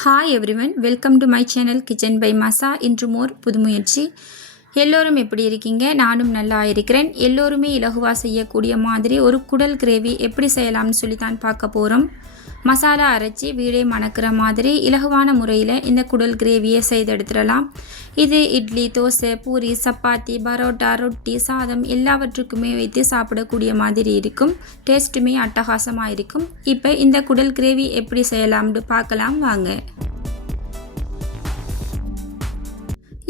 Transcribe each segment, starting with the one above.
Hi everyone, welcome to my channel kitchen by மசா. இன்று மோர் புது முயற்சி. எல்லோரும் எப்படி இருக்கீங்க? நானும் நல்லா இருக்கிறேன். எல்லோருமே இலகுவாக செய்யக்கூடிய மாதிரி ஒரு குடல் கிரேவி எப்படி செய்யலாம்னு சொல்லி தான் பார்க்க போகிறோம். மசாலா அரைச்சி வீடே மணக்கிற மாதிரி இலகுவான முறையில் இந்த குடல் கிரேவியை செய்து எடுத்துடலாம். இது இட்லி, தோசை, பூரி, சப்பாத்தி, பரோட்டா, ரொட்டி, சாதம் எல்லாவற்றுக்குமே வைத்து சாப்பிடக்கூடிய மாதிரி இருக்கும். டேஸ்ட்டுமே அட்டகாசமாக இருக்கும். இப்போ இந்த குடல் கிரேவி எப்படி செய்யலாம்னு பார்க்கலாம் வாங்க.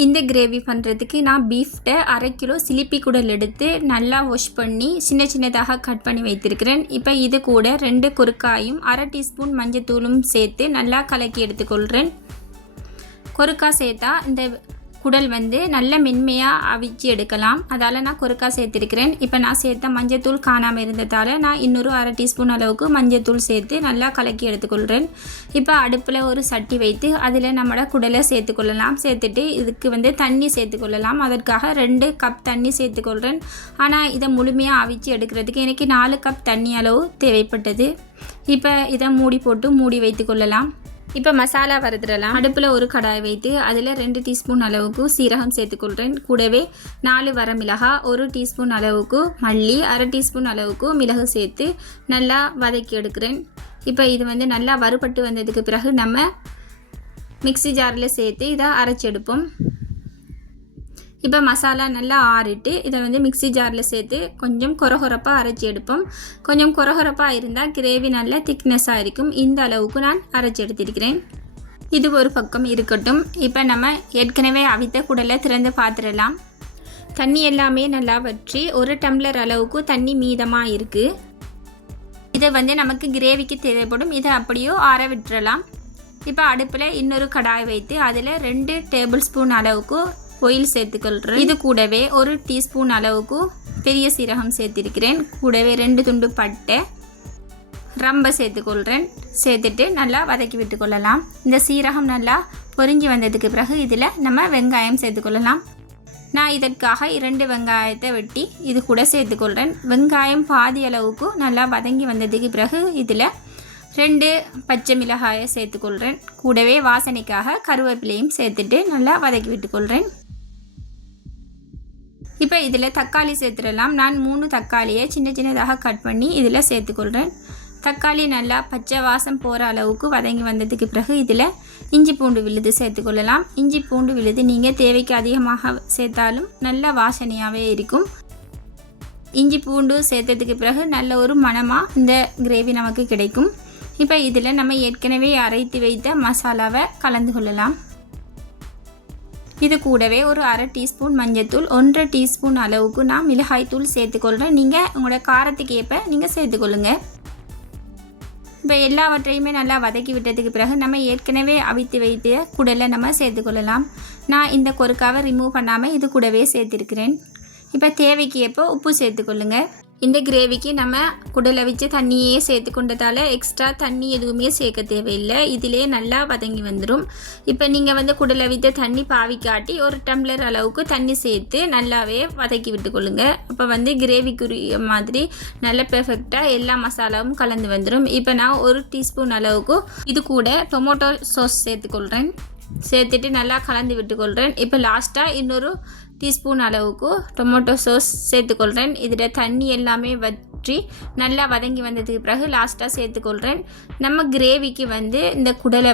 இந்த கிரேவி பண்ணுறதுக்கு நான் பீஃப்ட்டை 1/2 கிலோ சிலிப்பி குடல் எடுத்து நல்லா வாஷ் பண்ணி சின்ன சின்னதாக கட் பண்ணி வைத்திருக்கிறேன். இப்போ இது கூட 2 கொருக்காயும் 1/2 டீஸ்பூன் மஞ்சத்தூளும் சேர்த்து நல்லா கலக்கி எடுத்துக்கொள்கிறேன். கொருக்காய் சேர்த்தா இந்த குடல் நல்ல மென்மையாக அவிச்சு எடுக்கலாம். அதால் நான் கொருக்காய் சேர்த்துருக்கிறேன். இப்போ நான் சேர்த்த மஞ்சத்தூள் காணாமல் இருந்ததால் நான் இன்னொரு 1/2 டீஸ்பூன் அளவுக்கு மஞ்சத்தூள் சேர்த்து நல்லா கலக்கி எடுத்துக்கொள்கிறேன். இப்போ அடுப்பில் ஒரு சட்டி வைத்து அதில் நம்மளோட குடலை சேர்த்துக்கொள்ளலாம். சேர்த்துட்டு இதுக்கு தண்ணி சேர்த்துக்கொள்ளலாம். அதற்காக 2 கப் தண்ணி சேர்த்துக்கொள்கிறேன். ஆனால் இதை முழுமையாக அவிச்சு எடுக்கிறதுக்கு எனக்கு 4 கப் தண்ணி அளவு தேவைப்பட்டது. இப்போ இதை மூடி வைத்து கொள்ளலாம். இப்போ மசாலா வறுத்துடலாம். அடுப்பில் ஒரு கடாய் வைத்து அதில் 2 டீஸ்பூன் அளவுக்கு சீரகம் சேர்த்துக்கொள்கிறேன். கூடவே 4 வரமிளகாய், 1 டீஸ்பூன் அளவுக்கு மல்லி, 1/2 டீஸ்பூன் அளவுக்கு மிளகு சேர்த்து நல்லா வதக்கி எடுக்கிறேன். இப்போ இது நல்லா வறுபட்டு வந்ததுக்கு பிறகு நம்ம மிக்ஸி ஜாரில் சேர்த்து இதை அரைச்சி எடுப்போம். இப்போ மசாலா நல்லா ஆறிட்டு இதை மிக்ஸி ஜாரில் சேர்த்து கொஞ்சம் கொரகொரப்பாக அரைச்சி எடுப்போம். கொஞ்சம் கொரகொரப்பாக இருந்தால் கிரேவி நல்லா திக்னஸாக இருக்கும். இந்த அளவுக்கு நான் அரைச்சி எடுத்திருக்கிறேன். இது ஒரு பக்கம் இருக்கட்டும். இப்போ நம்ம ஏற்கனவே அவித்த குடலை திறந்து பார்த்துடலாம். தண்ணி எல்லாமே நல்லா வற்றி 1 டம்ளர் அளவுக்கு தண்ணி மீதமாக இருக்குது. இதை நமக்கு கிரேவிக்கு தேவைப்படும். இதை அப்படியோ ஆற விட்டுறலாம். இப்போ அடுப்பில் இன்னொரு கடாய் வைத்து அதில் 2 டேபிள் ஸ்பூன் அளவுக்கு ஆயில் சேர்த்துக்கொள்கிறேன். இது கூடவே 1 டீஸ்பூன் அளவுக்கு பெரிய சீரகம் சேர்த்திருக்கிறேன். கூடவே 2 துண்டு பட்டை, ரம்பை சேர்த்துக்கொள்கிறேன். சேர்த்துட்டு நல்லா வதக்கி விட்டுக்கொள்ளலாம். இந்த சீரகம் நல்லா பொரிஞ்சு வந்ததுக்கு பிறகு இதில் நம்ம வெங்காயம் சேர்த்துக்கொள்ளலாம். நான் இதற்காக 2 வெங்காயத்தை வெட்டி இது கூட சேர்த்துக்கொள்கிறேன். வெங்காயம் பாதி அளவுக்கு நல்லா வதங்கி வந்ததுக்கு பிறகு இதில் 2 பச்சை மிளகாயை சேர்த்துக்கொள்கிறேன். கூடவே வாசனைக்காக கருவேப்பிலையும் சேர்த்துட்டு நல்லா வதக்கி விட்டுக்கொள்கிறேன். இப்போ இதில் தக்காளி சேர்த்துடலாம். நான் 3 தக்காளியை சின்ன சின்னதாக கட் பண்ணி இதில் சேர்த்துக்கொள்கிறேன். தக்காளி நல்லா பச்சை வாசம் போகிற அளவுக்கு வதங்கி வந்ததுக்கு பிறகு இதில் இஞ்சி பூண்டு விழுது சேர்த்துக்கொள்ளலாம். இஞ்சி பூண்டு விழுது நீங்கள் தேவைக்கு அதிகமாக சேர்த்தாலும் நல்ல வாசனையாகவே இருக்கும். இஞ்சி பூண்டு சேர்த்ததுக்கு பிறகு நல்ல ஒரு மணமாக இந்த கிரேவி நமக்கு கிடைக்கும். இப்போ இதில் நம்ம ஏற்கனவே அரைத்து வைத்த மசாலாவை கலந்து கொள்ளலாம். இது கூடவே ஒரு 1/2 டீஸ்பூன் மஞ்சத்தூள், 1 டீஸ்பூன் அளவுக்கு நான் மிளகாய் தூள் சேர்த்துக்கொள்கிறேன். நீங்கள் உங்களோட காரத்துக்கு ஏற்ப நீங்கள் சேர்த்துக்கொள்ளுங்க. இப்போ எல்லாவற்றையுமே நல்லா வதக்கி விட்டதுக்கு பிறகு நம்ம ஏற்கனவே அவித்து வைத்த குடலை நம்ம சேர்த்துக்கொள்ளலாம். நான் இந்த கொருக்காவை ரிமூவ் பண்ணாமல் இது கூடவே சேர்த்துருக்கிறேன். இப்போ தேவைக்கு ஏற்ப உப்பு சேர்த்துக்கொள்ளுங்க. இந்த கிரேவிக்கு நம்ம குடலை வச்சு தண்ணியே சேர்த்து கொண்டதால் எக்ஸ்ட்ரா தண்ணி எதுவுமே சேர்க்க தேவையில்லை. இதிலே நல்லா வதங்கி வந்துடும். இப்போ நீங்கள் குடலை வைத்த தண்ணி பாவிக்காட்டி 1 டம்ளர் அளவுக்கு தண்ணி சேர்த்து நல்லாவே வதக்கி விட்டுக்கொள்ளுங்க. அப்போ கிரேவிக்குரிய மாதிரி நல்ல பெர்ஃபெக்டாக எல்லா மசாலாவும் கலந்து வந்துடும். இப்போ நான் 1 டீஸ்பூன் அளவுக்கு இது கூட டொமேட்டோ சாஸ் சேர்த்துக்கொள்கிறேன். சேர்த்துட்டு நல்லா கலந்து விட்டுக்கொள்கிறேன். இப்போ லாஸ்ட்டாக இன்னொரு டீஸ்பூன் அளவுக்கு டொமேட்டோ சாஸ் சேர்த்துக்கொள்கிறேன். இதில் தண்ணி எல்லாமே வற்றி நல்லா வதங்கி வந்ததுக்கு பிறகு லாஸ்ட்டாக சேர்த்துக்கொள்கிறேன். நம்ம கிரேவிக்கு இந்த குடலை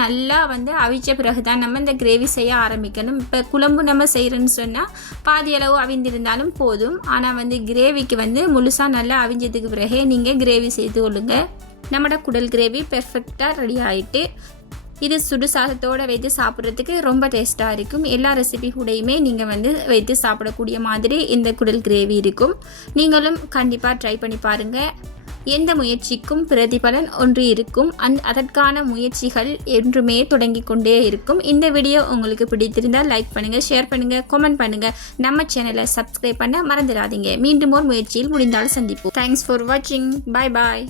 நல்லா அவிச்ச பிறகு தான் நம்ம இந்த கிரேவி செய்ய ஆரம்பிக்கணும். இப்போ குழம்பு நம்ம செய்கிறேன்னு சொன்னால் பாதி அளவு அவிந்திருந்தாலும் போதும். ஆனால் கிரேவிக்கு முழுசாக நல்லா அவிஞ்சதுக்கு பிறகே நீங்கள் கிரேவி செய்து கொள்ளுங்க. நம்மளோட குடல் கிரேவி பெர்ஃபெக்டாக ரெடி ஆகிட்டு இது சுடு சாதத்தோடு வைத்து சாப்பிட்றதுக்கு ரொம்ப டேஸ்ட்டாக இருக்கும். எல்லா ரெசிபி கூடையுமே நீங்கள் வைத்து சாப்பிடக்கூடிய மாதிரி இந்த குடல் கிரேவி இருக்கும். நீங்களும் கண்டிப்பாக ட்ரை பண்ணி பாருங்கள். எந்த முயற்சிக்கும் பிரதிபலன் ஒன்று இருக்கும். அதற்கான முயற்சிகள் என்றுமே தொடங்கி கொண்டே இருக்கும். இந்த வீடியோ உங்களுக்கு பிடித்திருந்தால் லைக் பண்ணுங்கள், ஷேர் பண்ணுங்கள், கமெண்ட் பண்ணுங்கள். நம்ம சேனலை சப்ஸ்கிரைப் பண்ண மறந்துடாதீங்க. மீண்டும் ஒரு முயற்சியில் முடிந்தால் சந்திப்போம். தேங்க்ஸ் ஃபார் வாட்சிங். பாய் பாய்.